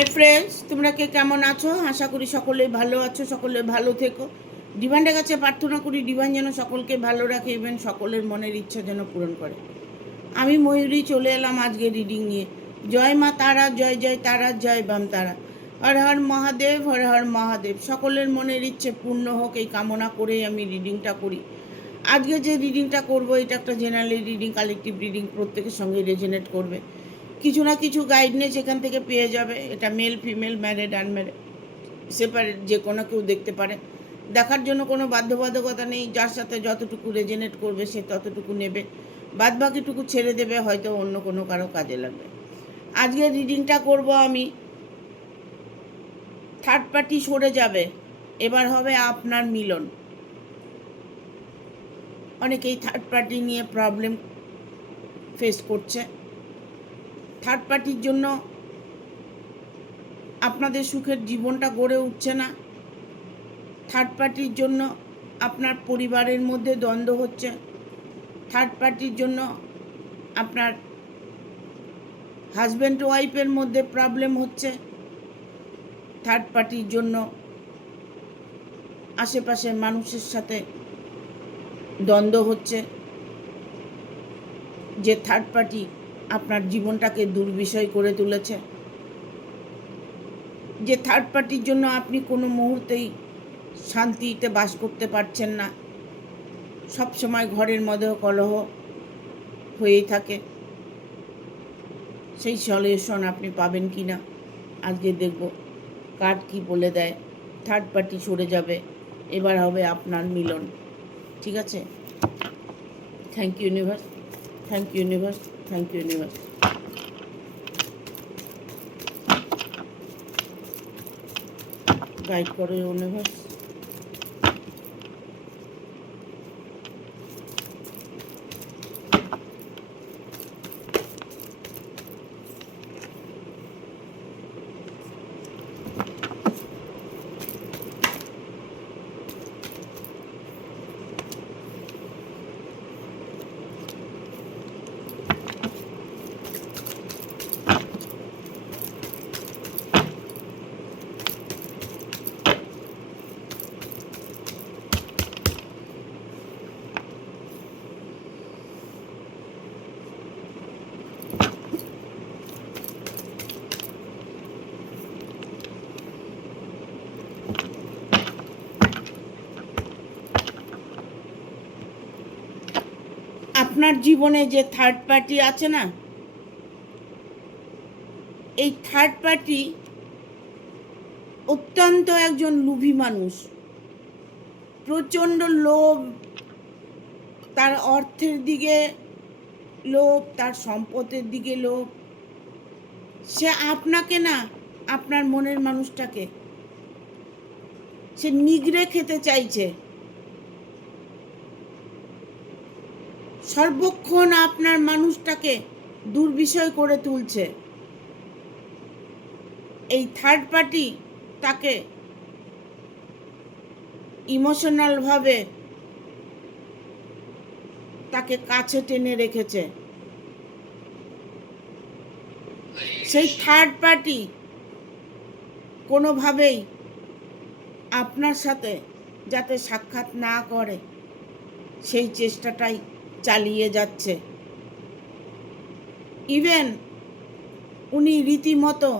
Hi friends, তোমরা কে কেমন আছো? আশা করি সকলে ভালো আছো, সকলে ভালো থেকো। ডিভাইনের কাছে প্রার্থনা করি ডিভাইন যেন সকলকে ভালো রাখে, ইভেন সকলের মনের ইচ্ছা যেন পূরণ করে। আমি ময়ূরী চলে এলাম আজকে রিডিং নিয়ে। জয় মা তারা, জয় জয় তারা, জয় বাম তারা। হর হর মহাদেব, হর হর মহাদেব। সকলের মনের ইচ্ছে পূর্ণ হোক এই কামনা করেই আমি রিডিংটা করি। আজকে যে রিডিংটা করবো এটা একটা জেনারেল রিডিং, কালেকটিভ রিডিং, প্রত্যেকের সঙ্গে রেজোনেট করবে। কিছু না কিছু গাইডনেস এখান থেকে পেয়ে যাবে। এটা male female, married unmarried, separate, যে কোনো কেউ দেখতে পারে। দেখার জন্য কোনো বাধ্যবাধকতা নেই। যার সাথে যতটুকু রেজোনেট করবে সে ততটুকু নেবে, বাদ বাকিটুকু ছেড়ে দেবে, হয়তো অন্য কোনো কারো কাজে লাগবে। আজকে রিডিংটা করব আমি। থার্ড পার্টি সরে যাবে, এবার হবে আপনার মিলন। অনেকেই থার্ড পার্টি নিয়ে প্রবলেম ফেস করছে। থার্ড পার্টির জন্য আপনাদের সুখের জীবনটা গড়ে উঠছে না। থার্ড পার্টির জন্য আপনার পরিবারের মধ্যে দ্বন্দ্ব হচ্ছে। থার্ড পার্টির জন্য আপনার হাজব্যান্ড ওয়াইফের মধ্যে প্রবলেম হচ্ছে। থার্ড পার্টির জন্য আশেপাশের মানুষের সাথে দ্বন্দ্ব হচ্ছে। যে থার্ড পার্টি আপনার জীবনটাকে দুর্বিষয় করে তুলেছে। যে থার্ড পার্টির জন্য আপনি কোনো মুহূর্তেই শান্তিতে বাস করতে পারছেন না। সব সময় ঘরের মধ্যেও কলহ হয়েই থাকে। সেই সলিউশন আপনি পাবেন কি না আজকে দেখব কার্ড কি বলে দেয়। থার্ড পার্টি সরে যাবে, এবার হবে আপনার মিলন। ঠিক আছে? Thank you universe, thank you universe, thank you universe. Guide করো ইউনিভার্স। আপনার জীবনে যে থার্ড পার্টি আছে না, এই থার্ড পার্টি অত্যন্ত একজন লোভী মানুষ। প্রচণ্ড লোভ, তার অর্থের দিকে লোভ, তার সম্পদের দিকে লোভ। সে আপনাকে না, আপনার মনের মানুষটাকে সে নিগড়ে খেতে চাইছে। সর্বক্ষণ আপনার মানুষটাকে দুর্বিষয় করে তুলছে। এই থার্ড পার্টি তাকে ইমোশনালভাবে তাকে কাছে টেনে রেখেছে। সেই থার্ড পার্টি কোনোভাবেই আপনার সাথে যাতে সাক্ষাৎ না করে সেই চেষ্টাটাই চালিয়ে যাচ্ছে। ইভেন উনি রীতিমতো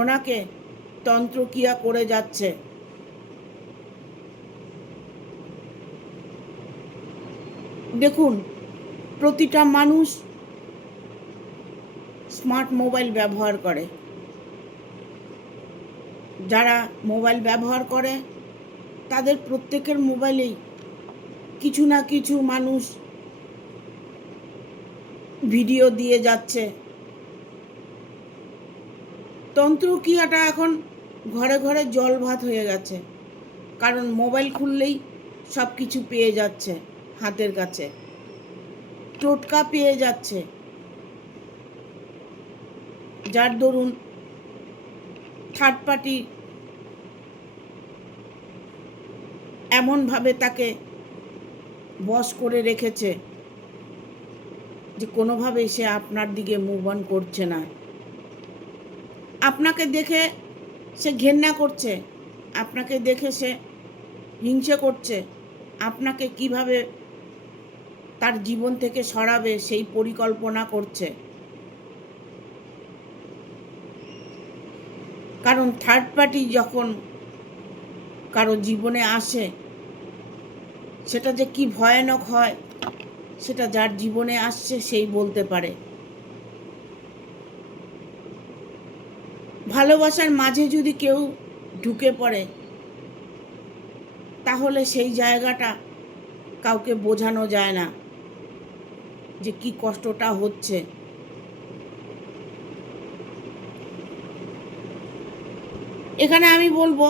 ওনাকে তন্ত্রক্রিয়া করে যাচ্ছে। দেখুন, প্রতিটা মানুষ স্মার্ট মোবাইল ব্যবহার করে। যারা মোবাইল ব্যবহার করে তাদের প্রত্যেকের মোবাইলেই কিছু না কিছু মানুষ ভিডিও দিয়ে যাচ্ছে। তন্ত্রক্রিয়াটা এখন ঘরে ঘরে জল ভাত হয়ে গেছে, কারণ মোবাইল খুললেই সব কিছু পেয়ে যাচ্ছে হাতের কাছে, টোটকা পেয়ে যাচ্ছে। যার দরুন থার্ড পার্টি এমনভাবে তাকে বশ করে রেখেছে যে কোনোভাবেই সে আপনার দিকে মুভ অন করছে না। আপনাকে দেখে সে ঘেন্না করছে, আপনাকে দেখে সে হিংসে করছে, আপনাকে কিভাবে তার জীবন থেকে সরাবে সেই পরিকল্পনা করছে। কারণ থার্ড পার্টি যখন কারো জীবনে আসে, সেটা যে কি ভয়ানক হয় সেটা যার জীবনে আসছে সেই বলতে পারে। ভালোবাসার মাঝে যদি কেউ ঢুকে পড়ে, তাহলে সেই জায়গাটা কাউকে বোঝানো যায় না যে কি কষ্টটা হচ্ছে। এখানে আমি বলবো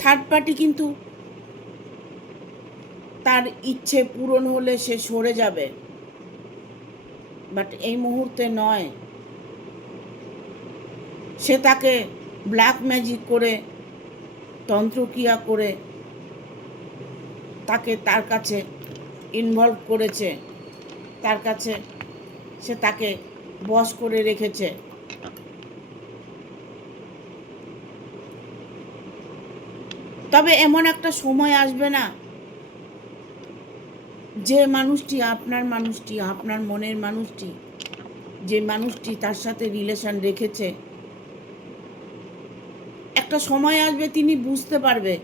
থার্ড পার্টি কিন্তু তার ইচ্ছে পূরণ হলে সে সরে যাবে, বাট এই মুহূর্তে নয়। সে তাকে ব্ল্যাক ম্যাজিক করে, তন্ত্রক্রিয়া করে তাকে তার কাছে ইনভলভ করেছে, তার কাছে সে তাকে বশ করে রেখেছে। তবে এমন একটা সময় আসবে না যে মানুষটি আপনার মনের মানুষটি, যে মানুষটি তার সাথে রিলেশন রেখেছে, একটা সময় আসবে তিনি বুঝতে পারবে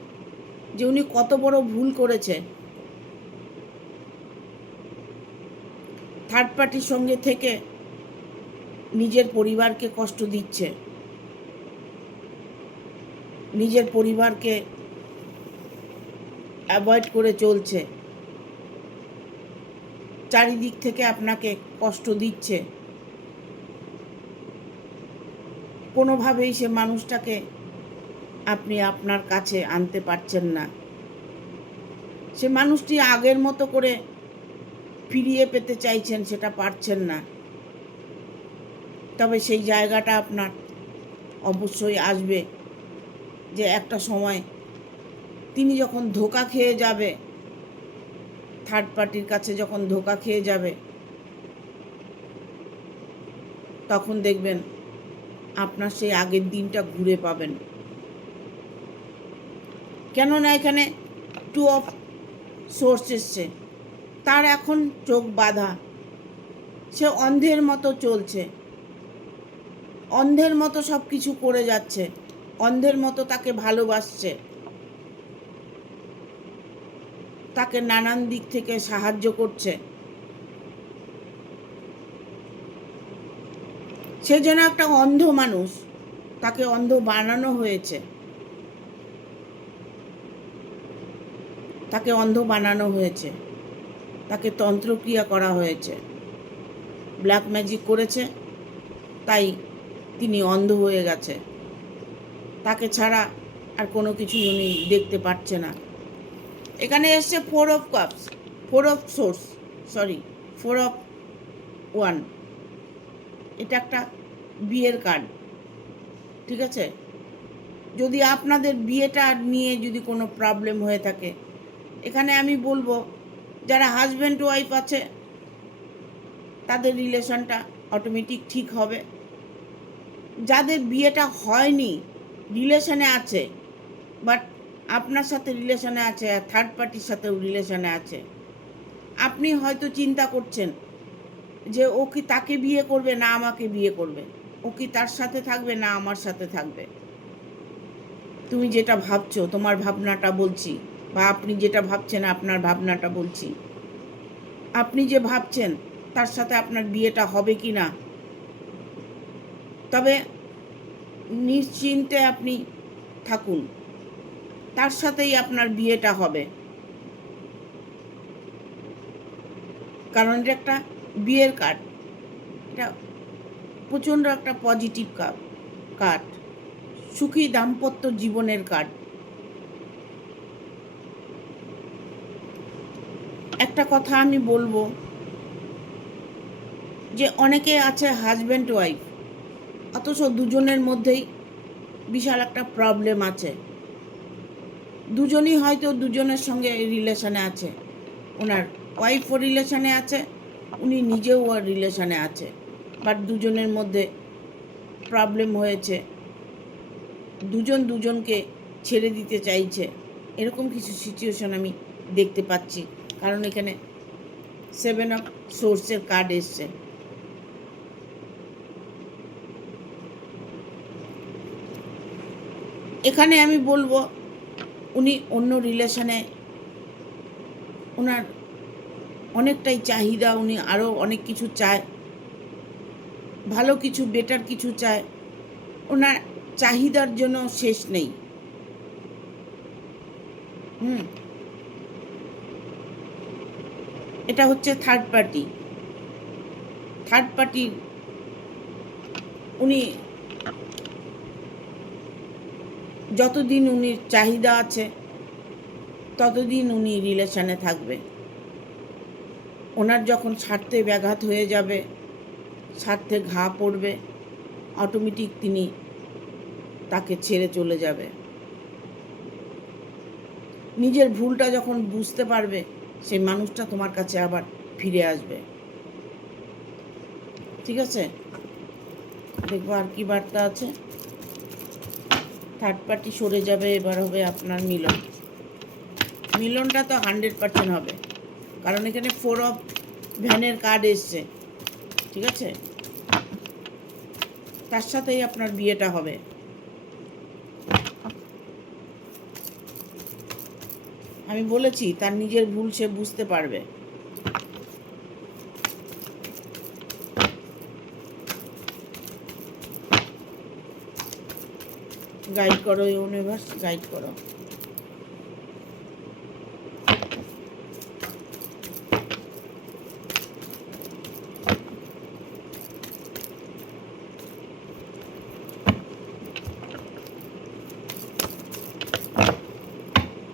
যে উনি কত বড় ভুল করেছে। থার্ড পার্টির সঙ্গে থেকে নিজের পরিবারকে কষ্ট দিচ্ছে, নিজের পরিবারকে অ্যাভয়েড করে চলছে, চারিদিক থেকে আপনাকে কষ্ট দিচ্ছে। কোনোভাবেই সে মানুষটাকে আপনি আপনার কাছে আনতে পারছেন না। সে মানুষটি আগের মতো করে ফিরিয়ে পেতে চাইছেন, সেটা পারছেন না। তবে সেই জায়গাটা আপনার অবশ্যই আসবে যে একটা সময় তিনি যখন ধোঁকা খেয়ে যাবে, থার্ড পার্টির কাছে যখন ধোঁকা খেয়ে যাবে, তখন দেখবেন আপনার সেই আগের দিনটা ঘুরে পাবেন। কেননা এখানে 2 অফ সোর্স এসছে, তার এখন চোখ বাঁধা, সে অন্ধের মতো চলছে, অন্ধের মতো সব কিছু করে যাচ্ছে, অন্ধের মতো তাকে ভালোবাসছে, তাকে নানান দিক থেকে সাহায্য করছে। সে যেন একটা অন্ধ মানুষ, তাকে অন্ধ বানানো হয়েছে, তাকে অন্ধ বানানো হয়েছে, তাকে তন্ত্রক্রিয়া করা হয়েছে, ব্ল্যাক ম্যাজিক করেছে, তাই তিনি অন্ধ হয়ে গেছে। তাকে ছাড়া আর কোনো কিছু উনি দেখতে পাচ্ছে না। এখানে এসছে 4 of cups, 4 of swords, 4 of 1। এটা একটা বিয়ের কার্ড, ঠিক আছে? যদি আপনাদের বিয়েটা নিয়ে যদি কোনো প্রবলেম হয়ে থাকে, এখানে আমি বলবো যারা হাজব্যান্ড ওয়াইফ আছে তাদের রিলেশনটা অটোমেটিক ঠিক হবে। যাদের বিয়েটা হয়নি, রিলেশনে আছে, বাট আপনার সাথে রিলেশনে আছে আর থার্ড পার্টির সাথেও রিলেশনে আছে, আপনি হয়তো চিন্তা করছেন যে ও কি তাকে বিয়ে করবে না আমাকে বিয়ে করবে, ও কি তার সাথে থাকবে না আমার সাথে থাকবে। তুমি যেটা ভাবছো, তোমার ভাবনাটা বলছি, বা আপনি যেটা ভাবছেন আপনার ভাবনাটা বলছি। আপনি যে ভাবছেন তার সাথে আপনার বিয়েটা হবে কি না, তবে নিশ্চিন্তে আপনি থাকুন, তার সাথেই আপনার বিয়েটা হবে। কারণ এটা একটা বিয়ের কার্ড, এটা প্রচণ্ড একটা পজিটিভ কার্ড, সুখী দাম্পত্য জীবনের কার্ড। একটা কথা আমি বলবো যে অনেকে আছে হাজব্যান্ড ওয়াইফ, অথচ দুজনের মধ্যেই বিশাল একটা প্রবলেম আছে। দুজনই হয়তো দুজনের সঙ্গে রিলেশনে আছে, ওনার ওয়াইফও রিলেশনে আছে, উনি নিজেও রিলেশনে আছে, বাট দুজনের মধ্যে প্রবলেম হয়েছে, দুজন দুজনকে ছেড়ে দিতে চাইছে, এরকম কিছু সিচুয়েশন আমি দেখতে পাচ্ছি। কারণ এখানে 7 অফ সোর্সের কার্ড এসছে। এখানে আমি বলবো উনি অন্য রিলেশনে, ওনার অনেকটাই চাহিদা, উনি আরও অনেক কিছু চায়, ভালো কিছু, বেটার কিছু চায়, ওনার চাহিদার জন্য শেষ নেই। এটা হচ্ছে থার্ড পার্টি। থার্ড পার্টি উনি যতদিন উনির চাহিদা আছে ততদিন উনি রিলেশনে থাকবে। ওনার যখন স্বার্থে ব্যাঘাত হয়ে যাবে, স্বার্থে ঘা পড়বে, অটোমেটিক তিনি তাকে ছেড়ে চলে যাবে। নিজের ভুলটা যখন বুঝতে পারবে, সেই মানুষটা তোমার কাছে আবার ফিরে আসবে। ঠিক আছে, দেখবো আর কি বার্তা আছে। থার্ড পার্টি সরে যাবে, এবার হবে আপনার মিলন। মিলনটা তো 100% হবে, কারণ এখানে 4 অফ ভ্যানের কার্ড এসছে। ঠিক আছে, তার সাথেই আপনার বিয়েটা হবে। আমি বলেছি তার নিজের ভুল সে বুঝতে পারবে। গাইড করো ইউনিভার্স, গাইড করো।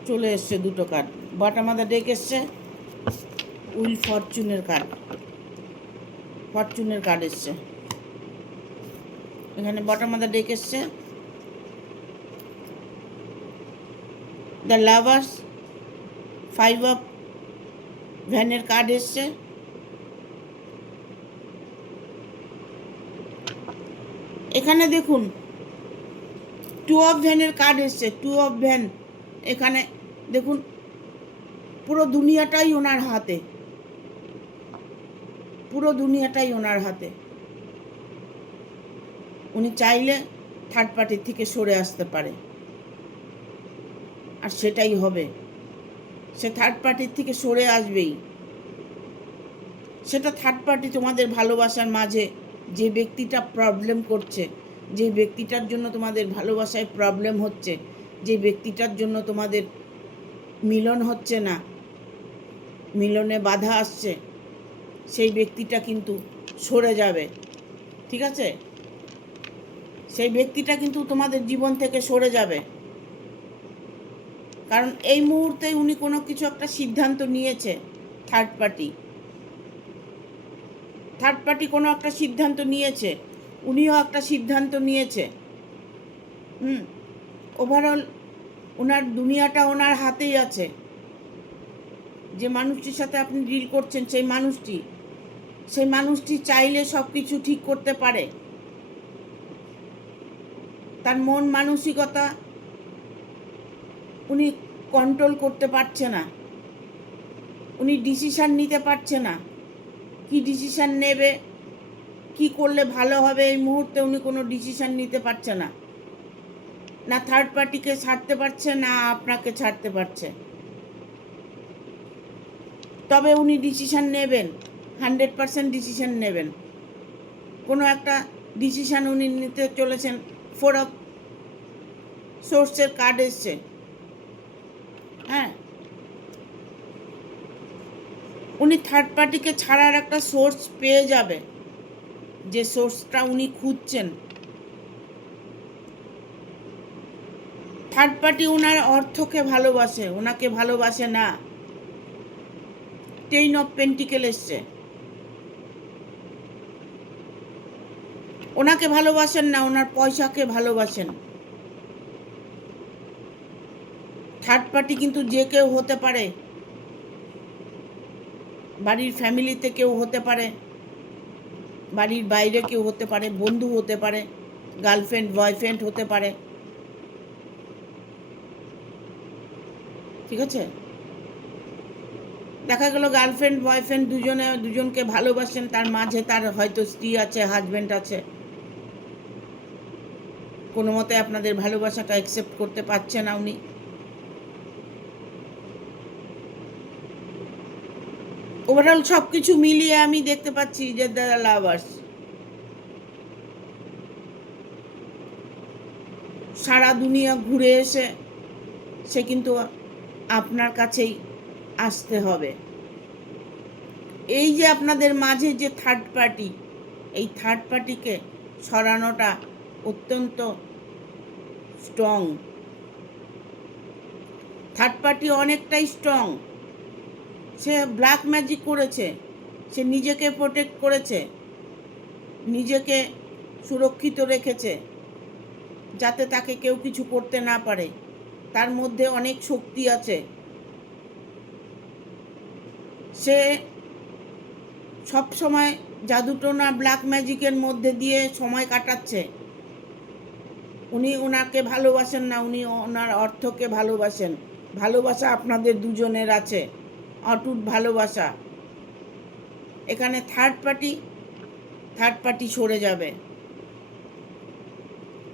চলে এসছে দুটো card, bottom of the deck এসছে উইল ফরচুনের কার্ড। ফরচুনের কার্ড এসছে এখানে, বটম অফ দ্য ডেক এসছে দ্য লাভার্স, 5 অফ ভ্যানের কার্ড এসছে। এখানে দেখুন 2 অফ ভ্যানের কার্ড এসছে। 2 অফ ভ্যান, এখানে দেখুন পুরো দুনিয়াটাই ওনার হাতে, পুরো দুনিয়াটাই ওনার হাতে। উনি চাইলে থার্ড পার্টির থেকে সরে আসতে পারে, আর সেটাই হবে। সে থার্ড পার্টির থেকে সরে আসবেই। সেটা থার্ড পার্টি তোমাদের ভালোবাসার মাঝে যে ব্যক্তিটা প্রবলেম করছে, যে ব্যক্তিটার জন্য তোমাদের ভালোবাসায় প্রবলেম হচ্ছে, যে ব্যক্তিটার জন্য তোমাদের মিলন হচ্ছে না, মিলনে বাধা আসছে, সেই ব্যক্তিটা কিন্তু সরে যাবে। ঠিক আছে, সেই ব্যক্তিটা কিন্তু তোমাদের জীবন থেকে সরে যাবে। কারণ এই মুহূর্তে উনি কোনো কিছু একটা সিদ্ধান্ত নিয়েছে। থার্ড পার্টি কোনো একটা সিদ্ধান্ত নিয়েছে, উনিও একটা সিদ্ধান্ত নিয়েছে। ওভারঅল ওনার দুনিয়াটা ওনার হাতেই আছে। যে মানুষটির সাথে আপনি ডিল করছেন, সেই মানুষটি চাইলে সব কিছু ঠিক করতে পারে। তার মন মানসিকতা উনি কন্ট্রোল করতে পারছে না, উনি ডিসিশান নিতে পারছে না। কি ডিসিশান নেবে, কি করলে ভালো হবে, এই মুহূর্তে উনি কোনো ডিসিশান নিতে পারছে না। না থার্ড পার্টিকে ছাড়তে পারছে, না আপনাকে ছাড়তে পারছে। তবে উনি ডিসিশান নেবেন, 100% ডিসিশান নেবেন। কোনো একটা ডিসিশান উনি নিতে চলেছেন। 4 অফ সোর্সের কার্ড এসছে। হ্যাঁ, উনি থার্ড পার্টিকে ছাড়ার একটা সোর্স পেয়ে যাবে, যে সোর্সটা উনি খুঁজছেন। থার্ড পার্টি ওনার অর্থকে ভালোবাসে, ওনাকে ভালোবাসে না। 10 অফ পেন্টিকেল এসছে। ওনাকে ভালোবাসেন না, ওনার পয়সাকে ভালোবাসেন। থার্ড পার্টি কিন্তু যে কেউ হতে পারে, বাড়ির ফ্যামিলিতে কেউ হতে পারে, বাড়ির বাইরে কেউ হতে পারে, বন্ধু হতে পারে, গার্লফ্রেন্ড বয়ফ্রেন্ড হতে পারে, ঠিক আছে? দেখা গেল গার্লফ্রেন্ড বয়ফ্রেন্ড দুজনকে ভালোবাসেন, তার মাঝে তার হয়তো স্ত্রী আছে, হাজব্যান্ড আছে, কোনো মতে আপনাদের ভালোবাসাটা অ্যাকসেপ্ট করতে পারছে না উনি। ওভারঅল সব কিছু মিলিয়ে আমি দেখতে পাচ্ছি যে দ্য লাভার্স সারা দুনিয়া ঘুরে এসে সে কিন্তু আপনার কাছেই আসতে হবে। এই যে আপনাদের মাঝে যে থার্ড পার্টি, এই থার্ড পার্টিকে সরানোটা অত্যন্ত স্ট্রং। থার্ড পার্টি অনেকটাই স্ট্রং। সে ব্ল্যাক ম্যাজিক করেছে, সে নিজেকে প্রোটেক্ট করেছে, নিজেকে সুরক্ষিত রেখেছে যাতে তাকে কেউ কিছু করতে না পারে। তার মধ্যে অনেক শক্তি আছে। সে সব সময় জাদুটোনা ব্ল্যাক ম্যাজিকের মধ্যে দিয়ে সময় কাটাচ্ছে। উনি ওনাকে ভালোবাসেন না, উনি ওনার অর্থকে ভালোবাসেন। ভালোবাসা আপনাদের দুজনের আছে, অটুট ভালোবাসা। এখানে থার্ড পার্টি সরে যাবে,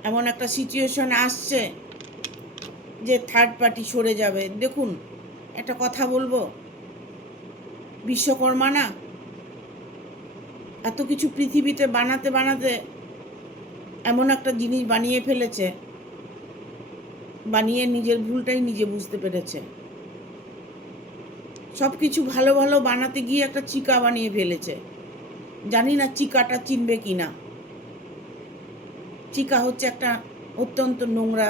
এমন একটা সিচুয়েশন আসছে যে থার্ড পার্টি সরে যাবে। দেখুন, একটা কথা বলবো, বিশ্বকর্মা না এত কিছু পৃথিবীতে বানাতে বানাতে এমন একটা জিনিস বানিয়ে ফেলেছে, বানিয়ে নিজের ভুলটাই নিজে বুঝতে পেরেছে। সব কিছু ভালো ভালো বানাতে গিয়ে একটা চিকা বানিয়ে ফেলেছে। জানি না চিকাটা চিনবে কি না। চিকা হচ্ছে একটা অত্যন্ত নোংরা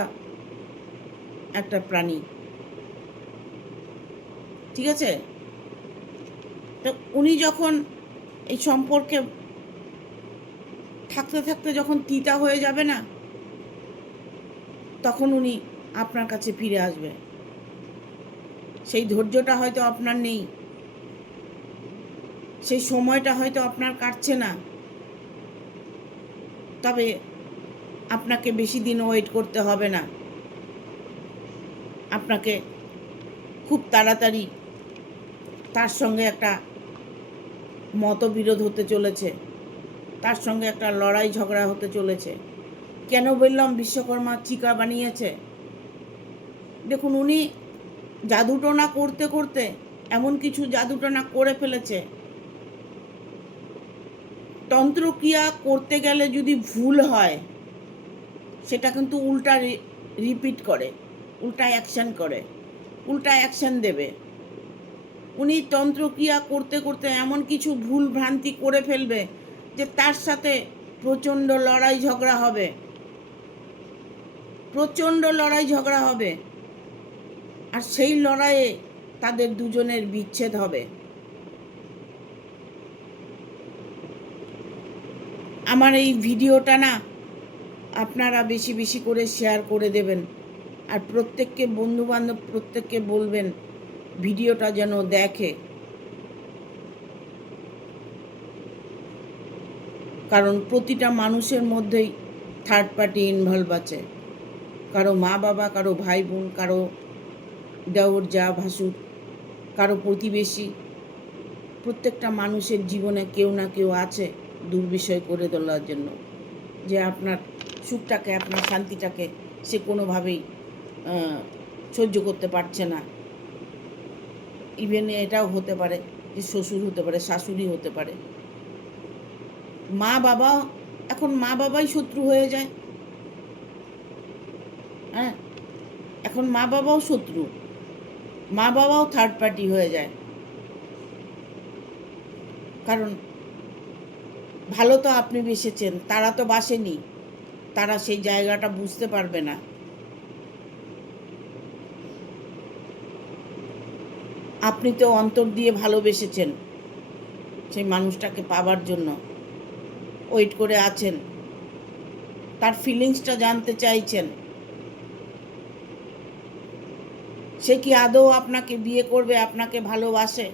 একটা প্রাণী, ঠিক আছে? তো উনি যখন এই সম্পর্কে থাকতে থাকতে যখন তিতা হয়ে যাবে না, তখন উনি আপনার কাছে ফিরে আসবে। সেই ধৈর্যটা হয়তো আপনার নেই, সেই সময়টা হয়তো আপনার কাটছে না, তবে আপনাকে বেশি দিন ওয়েট করতে হবে না। আপনাকে খুব তাড়াতাড়ি তার সঙ্গে একটা মতবিরোধ হতে চলেছে, তার সঙ্গে একটা লড়াই ঝগড়া হতে চলেছে। কেন বললাম বিশ্বকর্মা চিকা বানিয়েছে? দেখুন, উনি জাদুটোনা করতে করতে এমন কিছু জাদুটোনা করে ফেলেছে, তন্ত্রক্রিয়া করতে গেলে যদি ভুল হয় সেটা কিন্তু উল্টা রিপিট করে, উল্টা অ্যাকশন দেবে। উনি তন্ত্রক্রিয়া করতে করতে এমন কিছু ভুল ভ্রান্তি করে ফেলবে যে তার সাথে প্রচণ্ড লড়াই ঝগড়া হবে, আর সেই লড়াইয়ে তাদের দুজনের বিচ্ছেদ হবে। আমার এই ভিডিওটা না আপনারা বেশি বেশি করে শেয়ার করে দেবেন, আর প্রত্যেককে বন্ধুবান্ধব প্রত্যেককে বলবেন ভিডিওটা যেন দেখে। কারণ প্রতিটা মানুষের মধ্যেই থার্ড পার্টি ইনভলভ আছে। কারো মা বাবা, কারো ভাই বোন, কারো দেওর যা ভাসুর, কারো প্রতিবেশী। প্রত্যেকটা মানুষের জীবনে কেউ না কেউ আছে দুর্বিষয় করে তোলার জন্য, যে আপনার সুখটাকে, আপনার শান্তিটাকে সে কোনোভাবেই সহ্য করতে পারছে না। ইভেন এটাও হতে পারে যে শ্বশুর হতে পারে, শাশুড়ি হতে পারে, মা বাবা। এখন মা বাবাই শত্রু হয়ে যায়। হ্যাঁ, এখন মা বাবাও শত্রু, মা বাবাও থার্ড পার্টি হয়ে যায়। কারণ ভালো তো আপনি বেসেছেন, তারা তো বাসেনি, তারা সেই জায়গাটা বুঝতে পারবে না। আপনি তো অন্তর দিয়ে ভালোবেসেছেন, সেই মানুষটাকে পাবার জন্য ওয়েট করে আছেন, তার ফিলিংসটা জানতে চাইছেন। সে কি আদৌ আপনাকে বিয়ে করবে, আপনাকে ভালোবাসে,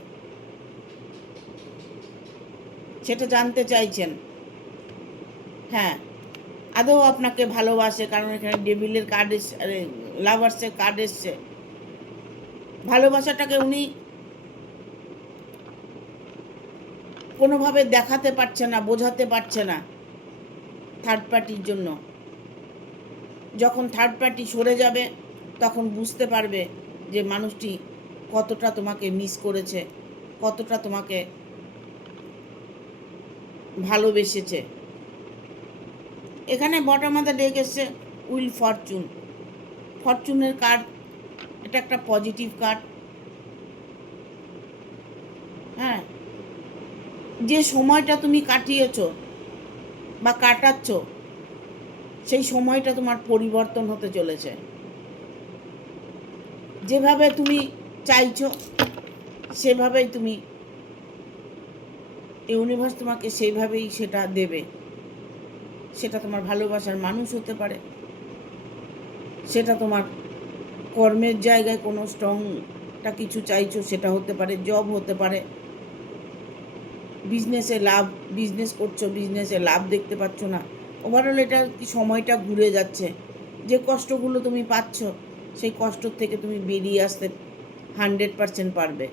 সেটা জানতে চাইছেন। হ্যাঁ, আদৌ আপনাকে ভালোবাসে, কারণ এখানে ডেভিলের কার্ড এসছে, লাভার্সের কার্ড এসছে। ভালোবাসাটাকে উনি কোনোভাবে দেখাতে পারছে না, বোঝাতে পারছে না থার্ড পার্টির জন্য। যখন থার্ড পার্টি সরে যাবে তখন বুঝতে পারবে যে মানুষটি কতটা তোমাকে মিস করেছে, কতটা তোমাকে ভালোবেসেছে। এখানে বটম অফ দ্য ডেক এসছে উইল ফরচুন। ফরচুনের কার্ড, এটা একটা পজিটিভ কার্ড। হ্যাঁ, যে সময়টা তুমি কাটিয়েছো বা কাটাচ্ছ, সেই সময়টা তোমার পরিবর্তন হতে চলেছে। যেভাবে তুমি চাইছো সেভাবেই তুমি, ইউনিভার্স তোমাকে সেইভাবেই সেটা দেবে। সেটা তোমার ভালোবাসার মানুষ হতে পারে, সেটা তোমার কর্মের জায়গায় কোনো স্ট্রংটা কিছু চাইছো সেটা হতে পারে, জব হতে পারে, বিজনেসে লাভ, বিজনেস করছো, বিজনেসে লাভ দেখতে পাচ্ছ না। ওভারঅল এটা সময়টা ঘুরে যাচ্ছে। যে কষ্টগুলো তুমি পাচ্ছ সেই কষ্ট থেকে তুমি বেরিয়ে আসতে 100% পারবে,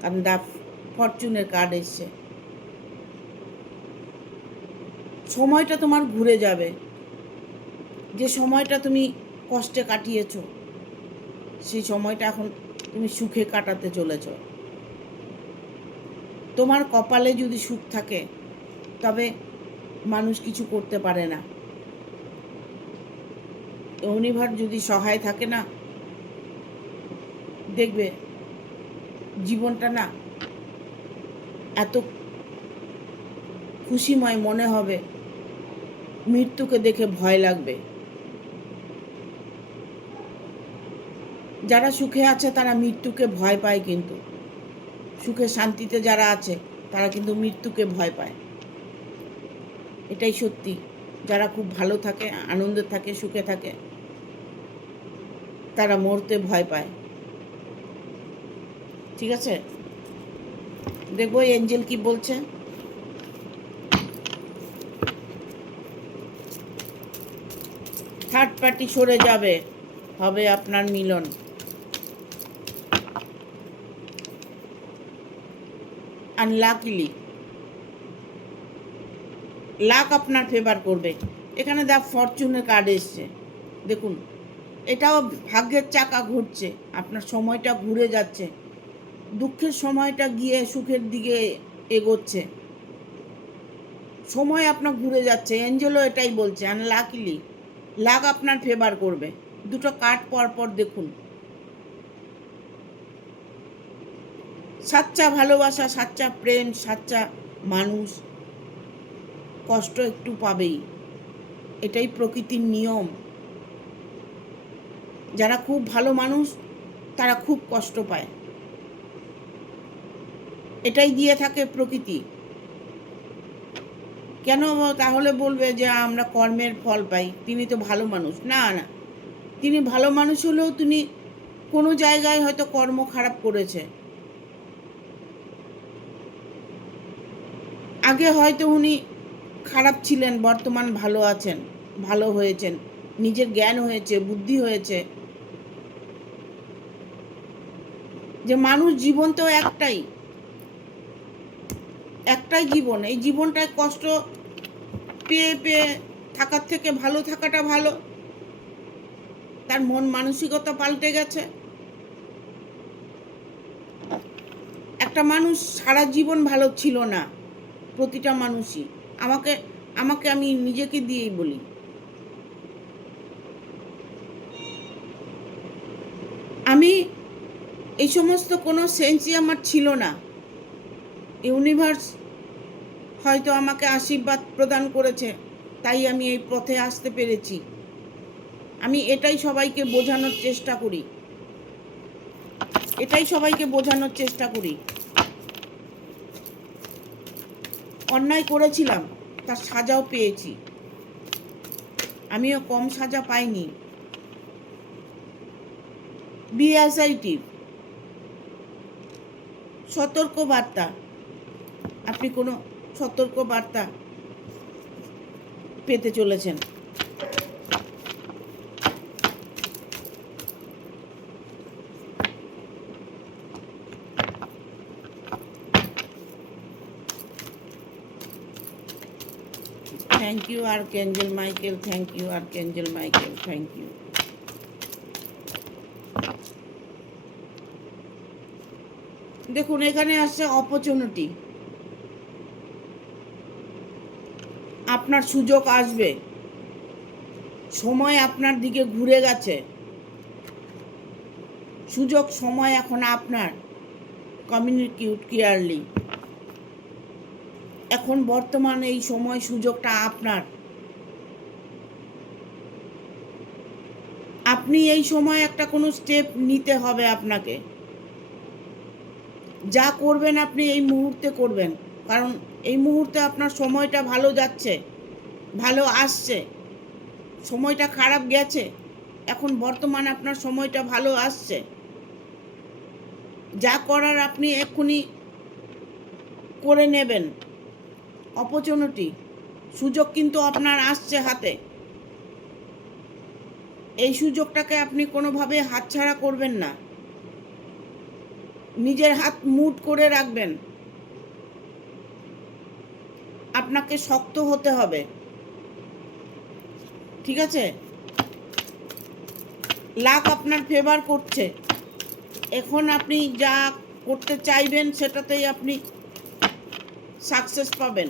কারণ দা ফরচুনের কার্ড এসছে। সময়টা তোমার ঘুরে যাবে। যে সময়টা তুমি কষ্টে কাটিয়েছো সেই সময়টা এখন তুমি সুখে কাটাতে চলেছ। তোমার কপালে যদি সুখ থাকে তবে মানুষ কিছু করতে পারে না। ইউনিভার্স যদি সহায় থাকে না, দেখবে জীবনটা না এত খুশিময় মনে হবে, মৃত্যুকে দেখে ভয় লাগবে। যারা সুখে আছে তারা মৃত্যুকে ভয় পায়, কিন্তু সুখে শান্তিতে যারা আছে তারা কিন্তু মৃত্যুকে ভয় পায়। এটাই সত্যি। যারা খুব ভালো থাকে, আনন্দে থাকে, সুখে থাকে, তারা মরতে ভয় পায়। ঠিক আছে, দেখবো এঞ্জেল কি বলছে। থার্ড পার্টি সরে যাবে, হবে আপনার মিলন। আনলাকিলি লাক আপনার ফেভার করবে। এখানে দা ফরচুনের কার্ড এসছে, দেখুন এটাও ভাগ্যের চাকা ঘুরছে, আপনার সময়টা ঘুরে যাচ্ছে, দুঃখের সময়টা গিয়ে সুখের দিকে এগোচ্ছে, সময় আপনার ঘুরে যাচ্ছে। এঞ্জেলও এটাই বলছে, আনলাকিলি লাক আপনার ফেভার করবে। দুটো কার্ড পরপর দেখুন। সাচ্চা ভালোবাসা, সাচ্চা প্রেম, সাচ্চা মানুষ কষ্ট একটু পাবেই, এটাই প্রকৃতির নিয়ম। যারা খুব ভালো মানুষ তারা খুব কষ্ট পায়, এটাই দিয়ে থাকে প্রকৃতি। কেন তাহলে বলবে যে আমরা কর্মের ফল পাই, তিনি তো ভালো মানুষ? না না, তিনি ভালো মানুষ হলেও তিনি কোনো জায়গায় হয়তো কর্ম খারাপ করেছে। আগে হয়তো উনি খারাপ ছিলেন, বর্তমান ভালো আছেন, ভালো হয়েছেন, নিজের জ্ঞান হয়েছে, বুদ্ধি হয়েছে। যে মানুষ জীবন তো একটাই, একটাই জীবন, এই জীবনটায় কষ্ট পেয়ে পেয়ে থাকার থেকে ভালো থাকাটা ভালো। তার মন মানসিকতা পাল্টে গেছে। একটা মানুষ সারা জীবন ভালো ছিল না, প্রতিটা মানুষই। আমাকে আমাকে আমি নিজেকে দিয়েই বলি, আমি এই সমস্ত কোনো সেন্সই আমার ছিল না। ইউনিভার্স হয়তো আমাকে আশীর্বাদ প্রদান করেছে, তাই আমি এই পথে আসতে পেরেছি। আমি এটাই সবাইকে বোঝানোর চেষ্টা করি, এটাই সবাইকে বোঝানোর চেষ্টা করি। অন্যায় করেছিলাম, তার সাজাও পেয়েছি, আমিও কম সাজা পাইনি। বি অ্যাসাইটিভ, সতর্ক বার্তা। আপনি কোনো সতর্ক বার্তা পেতে চলেছেন। Thank you archangel Michael, thank you archangel Michael, thank you. দেখুন এখানে আসছে অপরচুনিটি, আপনার সুযোগ আসবে, সময় আপনার দিকে ঘুরে গেছে, সুযোগ সময় এখন আপনার। কমিউনিকেট ক্লিয়ারলি, এখন বর্তমান এই সময় সুযোগটা আপনার। আপনি এই সময় একটা কোনো স্টেপ নিতে হবে আপনাকে, যা করবেন আপনি এই মুহূর্তে করবেন, কারণ এই মুহূর্তে আপনার সময়টা ভালো যাচ্ছে, ভালো আসছে। সময়টা খারাপ গেছে, এখন বর্তমান আপনার সময়টা ভালো আসছে। যা করার আপনি এক্ষুনি করে নেবেন। অপরচুনিটি, সুযোগ কিন্তু আপনার আসছে হাতে। এই সুযোগটাকে আপনি কোনোভাবে হাতছাড়া করবেন না, নিজের হাত মুঠ করে রাখবেন। আপনাকে শক্ত হতে হবে, ঠিক আছে? লাক আপনার ফেভার করছে, এখন আপনি যা করতে চাইবেন সেটাতেই আপনি সাকসেস পাবেন।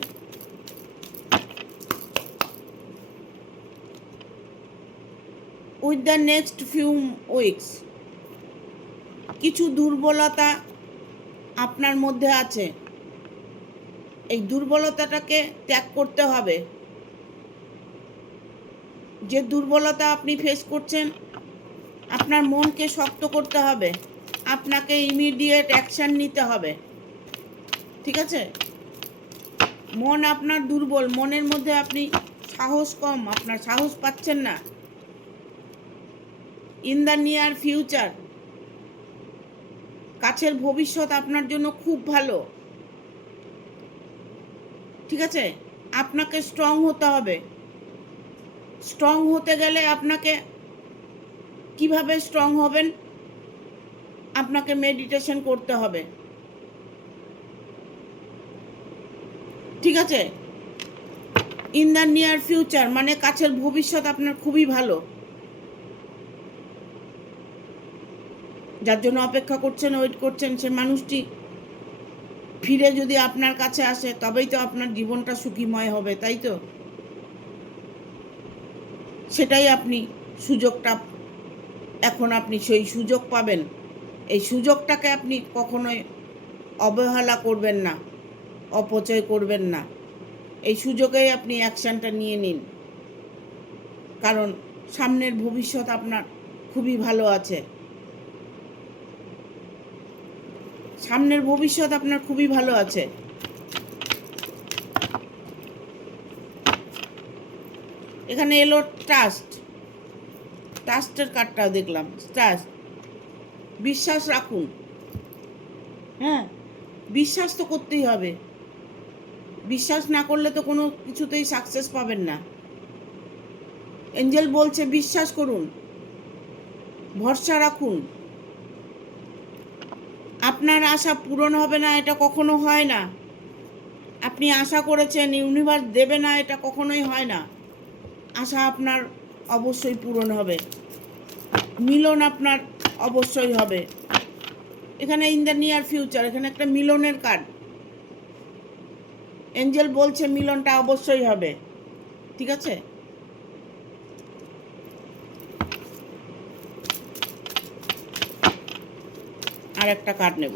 With the next few weeks কিছু দুর্বলতা আপনার মধ্যে আছে, এই দুর্বলতাটাকে ত্যাগ করতে হবে। যে দুর্বলতা আপনি ফেস করছেন, আপনার মনকে শক্ত করতে হবে, আপনাকে ইমিডিয়েট অ্যাকশান নিতে হবে, ঠিক আছে? মন আপনার দুর্বল, মনের মধ্যে আপনি সাহস কম, আপনার সাহস পাচ্ছেন না। ইন দ্য নিয়ার ফিউচার, কাছের ভবিষ্যৎ আপনার জন্য খুব ভালো, ঠিক আছে? আপনাকে স্ট্রং হতে হবে। স্ট্রং হতে গেলে আপনাকে কিভাবে স্ট্রং হবেন? আপনাকে মেডিটেশন করতে হবে, ঠিক আছে? ইন দ্য নিয়ার ফিউচার মানে কাছের ভবিষ্যৎ আপনার খুবই ভালো, যার জন্য অপেক্ষা করছেন, ওয়েট করছেন, সে মানুষটি ফিরে যদি আপনার কাছে আসে তবেই তো আপনার জীবনটা সুখীময় হবে, তাই তো? সেটাই আপনি সুযোগটা, এখন আপনি সেই সুযোগ পাবেন। এই সুযোগটাকে আপনি কখনোই অবহেলা করবেন না, অপচয় করবেন না। এই সুযোগেই আপনি অ্যাকশানটা নিয়ে নিন, কারণ সামনের ভবিষ্যৎ আপনার খুবই ভালো আছে। সামনের ভবিষ্যৎ আপনার খুবই ভালো আছে। এখানে এলো ট্রাস্ট, ট্রাস্টের কার্ডটাও দেখলাম, ট্রাস্ট। বিশ্বাস রাখুন, হ্যাঁ, বিশ্বাস তো করতেই হবে। বিশ্বাস না করলে তো কোনো কিছুতেই সাকসেস পাবেন না। এঞ্জেল বলছে বিশ্বাস করুন, ভরসা রাখুন। আপনার আশা পূরণ হবে না এটা কখনো হয় না। আপনি আশা করেছেন ইউনিভার্স দেবে না, এটা কখনোই হয় না। আশা আপনার অবশ্যই পূরণ হবে, মিলন আপনার অবশ্যই হবে। এখানে ইন দ্য নিয়ার ফিউচার, এখানে একটা মিলনের কার্ড। এঞ্জেল বলছে মিলনটা অবশ্যই হবে, ঠিক আছে? আর একটা কার্ড নেব।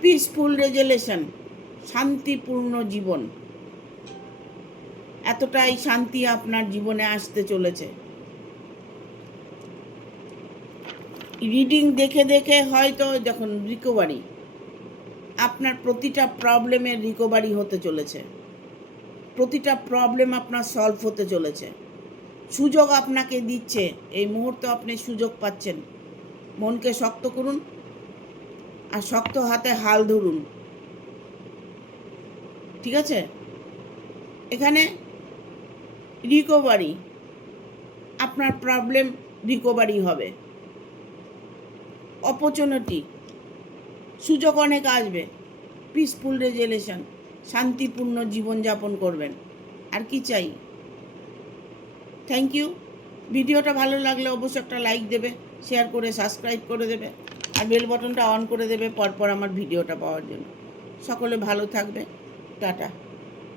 পিসফুল রেজুলেশন, শান্তিপূর্ণ জীবন। এতটাই শান্তি আপনার জীবনে আসতে চলেছে। রিডিং দেখে দেখে হয়তো যখন রিকভারি, আপনার প্রতিটা প্রবলেমের রিকভারি হতে চলেছে, প্রতিটা প্রবলেম আপনার সলভ হতে চলেছে। সুযোগ আপনাকে দিচ্ছে, এই মুহূর্তে আপনি সুযোগ পাচ্ছেন। মনকে শক্ত করুন আর শক্ত হাতে হাল ধরুন। ঠিক আছে? এখানে রিকভারি, আপনার প্রবলেম রিকভারি হবে। অপরচুনিটি, সুযোগ অনেক আসবে। পিসফুল রেজুলেশন, শান্তিপূর্ণ জীবনযাপন করবেন। আর কি চাই? Thank you. ভিডিওটা ভালো লাগলে অবশ্যই একটা লাইক দেবে, শেয়ার করে সাবস্ক্রাইব করে দেবে, আর বেল বাটনটা অন করে দেবে পরপর আমার ভিডিওটা পাওয়ার জন্য। সকলে ভালো থাকবে। টাটা।